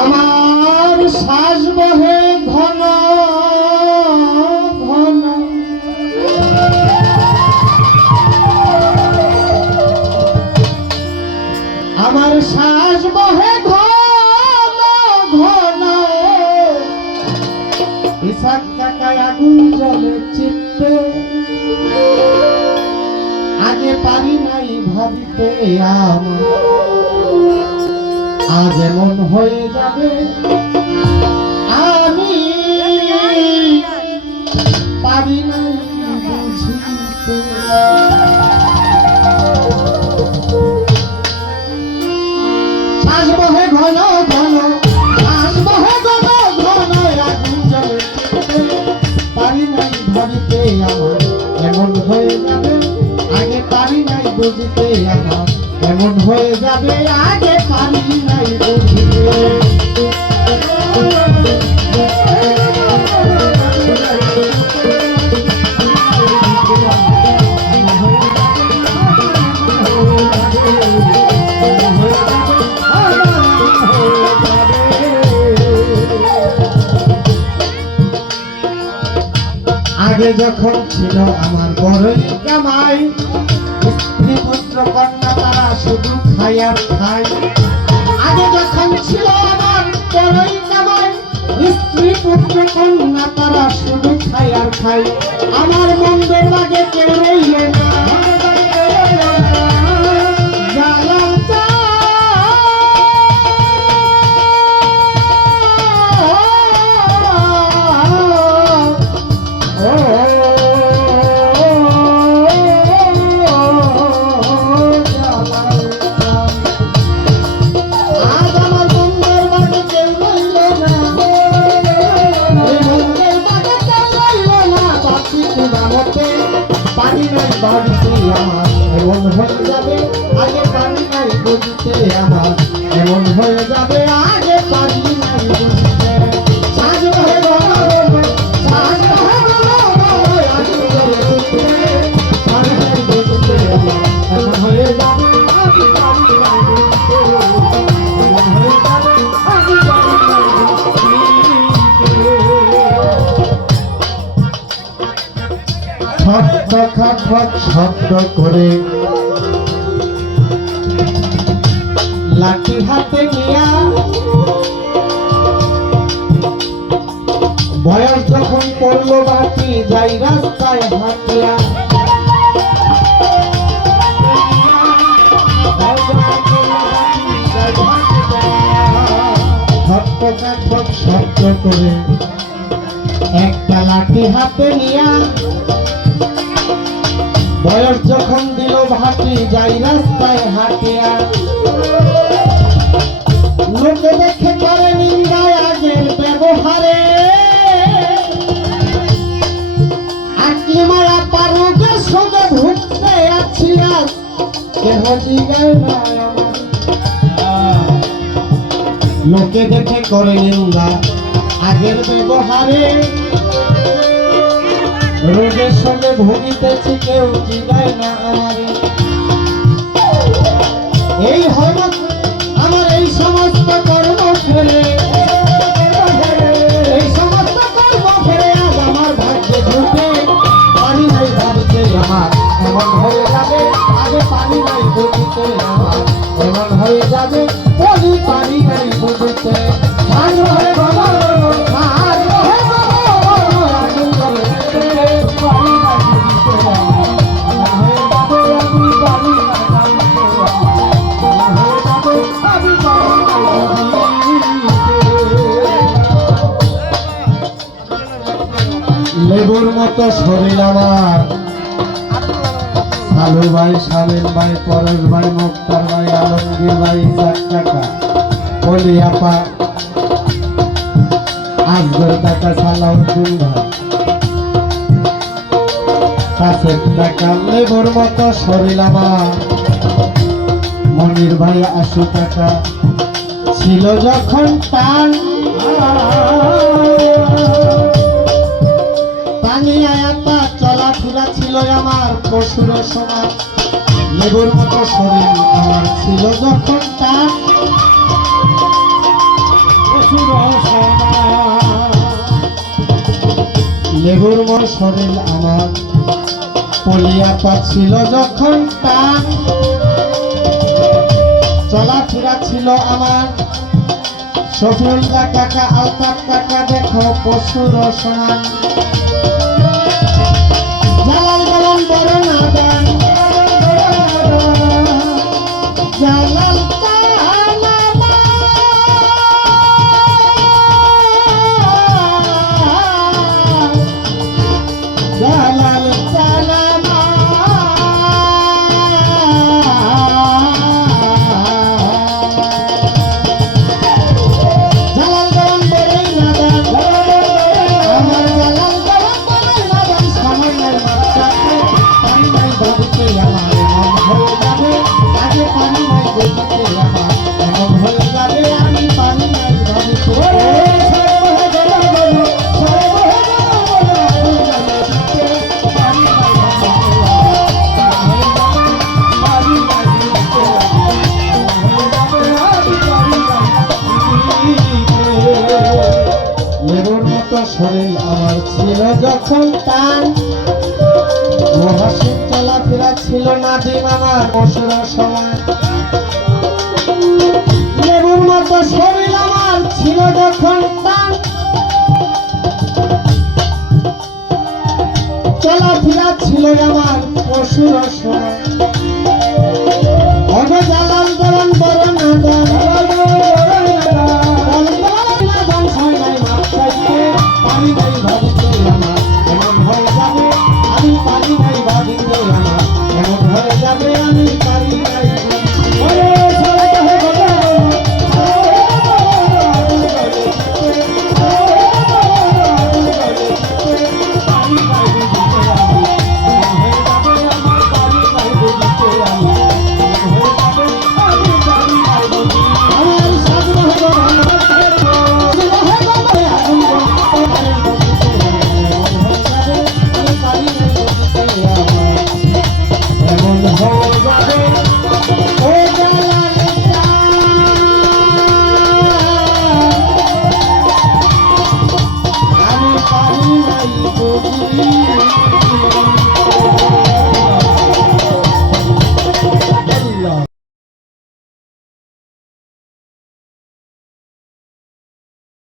আমার শ্বাস বহে ঘন ঘন, আমার শ্বাস বহে ঘন ঘন, ইসাক কাকায় আগুন জ্বলে চিত্তে, আগে পারি নাই ভাবিতে আমার আজ এমন হয়ে যাবে, আমি পারি নাই বুঝিতে। শ্বাস বহে ঘন ঘন, শ্বাস বহে ঘন ঘন, আগুন জ্বলে চিত্তে, পারি নাই ভাবিতে আমার এমন হয়ে যাবে, আগে পারি নাই বুঝিতে আমার এমন হয়ে যাবে, আগে পারি নাই বুঝিতে। আগে যখন ছিল আমার বড়ই কামাই, স্ত্রী পুত্র কন্যা তারা শুধু খাই আর খাই। আগে যখন ছিল আমার বড়ই কামাই, স্ত্রী পুত্র কন্যা তারা শুধু খাই আর খাই। আমার মন্দ লাগে কেউ রইল না, বাড়িতে আমার এমন হয়ে যাবে, আগে পারি নাই বুঝতে আমার এমন হয়ে যাবে, আগে পারি নাই বুঝতে। শ্বাস বহে ঘন ঘন, শ্বাস বহে ঘন ঘন, আগুন জ্বলে চিত্তে, পারি নাই বুঝতে আমার এমন হয়ে যাবে, আগে পারি নাই বুঝতে, এমন হয়ে যাবে, আগে পারি নাই বুঝতে। খট শব্দ করে লাঠি হাতে নিয়া, বয়স যখন পড়লো বাকি যাই রাস্তায় হাঁটিয়া, খট শব্দ করে একটা লাঠি হাতে নিয়া, বয়স যখন দিল ভাটি যাই রাস্তায় হাঁটিয়া, লোকে দেখে করে নিন্দায় আগের ব্যবহারে, আকলি মারা পারুকের সঙ্গে ঘুরতে আছি আজ, কেহ জিগায় না আমার। লোকে দেখে করে নিন্দা আগের ব্যবহারে, রোগের সঙ্গে ভুগিতেছি কেউ জিগায় না আমারে। এই হল আমার এই সমস্ত কর্ম ফেরে, এই সমস্ত কর্ম ফেরে আজ আমার ভাগ্যে ঢুকে, পারি নাই ভাবতে আমার এমন হয়ে যাবে, আগে পারি নাই বুঝতে আমার এমন হয়ে যাবে, পারি নাই বুঝতে। ভাগ্য হয়ে গেল লেবুর মতো শরীর আমার, সালু ভাই, শালীন ভাই, পরেশ ভাই, মুক্তার ভাই, আলমগীর ভাই, ইসাক কাকা, কলি আপা, আজগর কাকা, সালাউদ্দিন ভাই, কাছের কাকা। লেবুর মতো শরীর আমার, মনির ভাই, আশু কাকা, ছিল যখন টান, চলাফেরা ছিল আমার পশুর সমান। লেবুর মতো শরীর আমার ছিল যখন টান, লেবুর মন শরীর আমার পলিয়া পাচ্ছিল যখন টান চলাফেরা ছিল আমার শফিউল্লাহ কাকা আলতাফ কাকা দেখো পশুর সমান জালাল জালাল বড় নাদান জালাল জালাল জালামা জালাল গরম বড়ই নাদান আমার জালাল গরম বড়ই নাদান সময় নাই মাত্রাতে পারি নাই বাবুকে আমার এমন হয়ে যাবে আগে পারি নাই বুঝতে আমার এমন হয়ে যাবে আমি পারি নাই বাবুকে লেবুর মতো শরীর আমার ছিল যখন টান মহাসিন চলাফেরা ছিল না দিন আমার পশুর সমান লেবুর মতো শরীর আমার ছিল যখন টান চলাফেরা ছিল আমার পশুর সমান অগ জালাল গরম বড় নাদান পারি নাই ভাবিতে আমার এমন হয়ে যাবে আমি পারি নাই ভাবিতে আমার এমন হয়ে যাবে আমি পারি নাই আমি পারি নাই